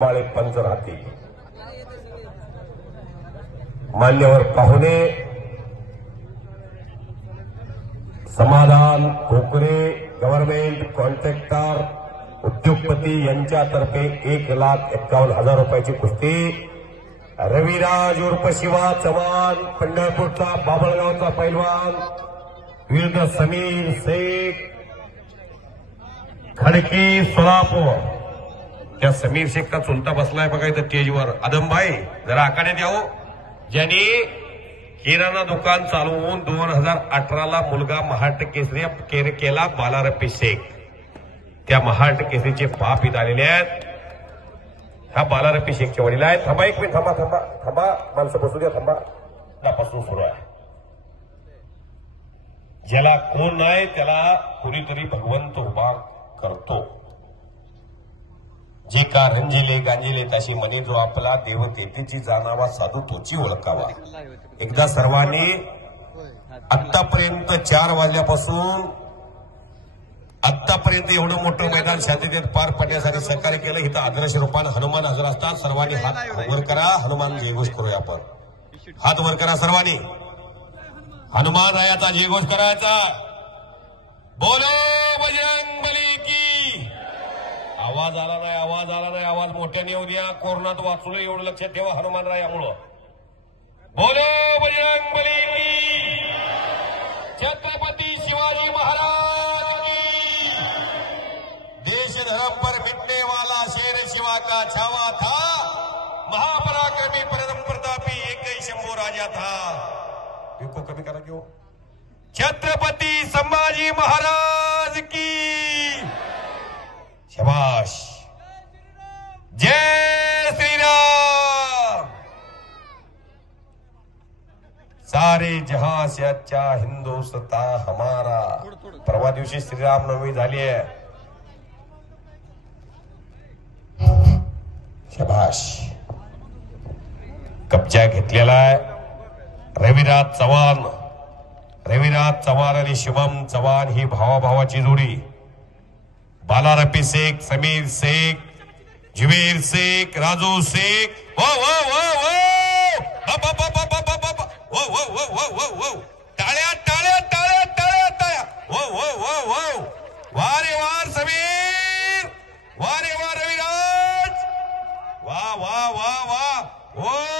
बाळे पंच राहतील. मान्यवर पाहुणे समाधान कोकरे गव्हर्नमेंट कॉन्ट्रॅक्टर उद्योगपती यांच्यातर्फे 1,51,000 रुपयाची कुस्ती. रविराज उर्फ शिवा चव्हाण पंढरपूरचा बाबळगावचा पैलवान विरुद्ध समीर शेख खडकी सोलापूर. त्या समीर शेखचा चुलता बसलाय बघा इथं स्टेजवर. आदमभाई जरा आकडे द्यावं. ज्यांनी किराणा दुकान चालवून 2018ला मुलगा महाराष्ट्र केसरी केला बालारप्पी शेख. त्या महाराष्ट्र केसरीचे बाप इथं आलेले आहेत. हा बालारप्पी शेखचे वडील आहेत. थांबा एक मिनिट, थांबा थांबा थांबा माणसं बसू द्या. थांबा त्यापासून सुरू आहे. ज्याला कोण नाही त्याला कुणीतरी भगवंत उभा करतो. जे का रंजिले गांजिले तशी म्हणे जो आपला देवतेची जाणावा साधू तोची ओळखावा. एकदा सर्वांनी आतापर्यंत 4 वाजल्यापासून आतापर्यंत एवढं मोठं मैदान शांततेत पार पडण्यासाठी सहकार्य केलं. इथं आदर्श रूपानं हनुमान हजर असतात. सर्वांनी हात वर करा. हनुमान जयघोष करूया आपण. हात वर करा सर्वांनी. हनुमान आहे आता जयघोष करायचा. बोलो बजरंगबली की. आवाज आला नाही, आवाज आला नाही. आवाज मोठ्याने येऊ द्या. कोरोनात वाचू नये एवढं लक्षात ठेवा हनुमानरायामुळं. बोलो बजरंगबली की. छत्रपती शिवाजी महाराज की. देश धर्म पर मिटने वाला शेर शिवा का छावा था. महापराक्रमी परम प्रतापी एक ही शंभू राजा था. को कमी करा क्यों. छत्रपती संभाजी महाराज की. शाबाश. जय श्री राम. सारे जहां से अच्छा हिंदुस्तान हमारा. परवा दिवशी श्रीराम नवमी झाली आहे. शाबाश. कब्जा घेतलेला आहे रविराज चव्हाण. रविराज चव्हाण आणि शुभम चव्हाण ही भावाभावाची जोडी. बालारप्पी शेख, समीर शेख, जुबेर शेख, राजू शेख. वो वो वो वो वो वो वो वो वो वो टाळ्या टाळ्या टाळ्या टाळ्या टाळ्या. वो वो वो वो वारे वार समीर, वारे वार रविराज. वा वा वा वा. ओ